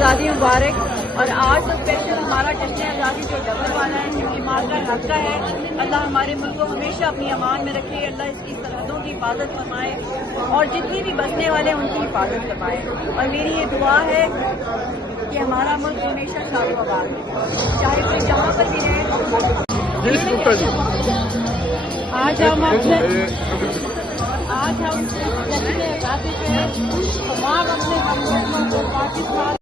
आज़ादी मुबारक। और आज तो स्पेशल हमारा जश्न आज़ादी जो डबल वाला है, क्योंकि मार्का रखता है। अल्लाह हमारे मुल्क को हमेशा अपनी अमान में रखे, अल्लाह इसकी सरहदों की हिफाजत फरमाए और जितने भी बसने वाले हैं उनकी हिफाजत फरमाए। और मेरी ये दुआ है कि हमारा मुल्क हमेशा शादोबाद है, चाहे कोई जहाँ पर भी रहे। आज हम जश्न आज़ादी पे तमाम अपने हम लोगों को पाकिस्तान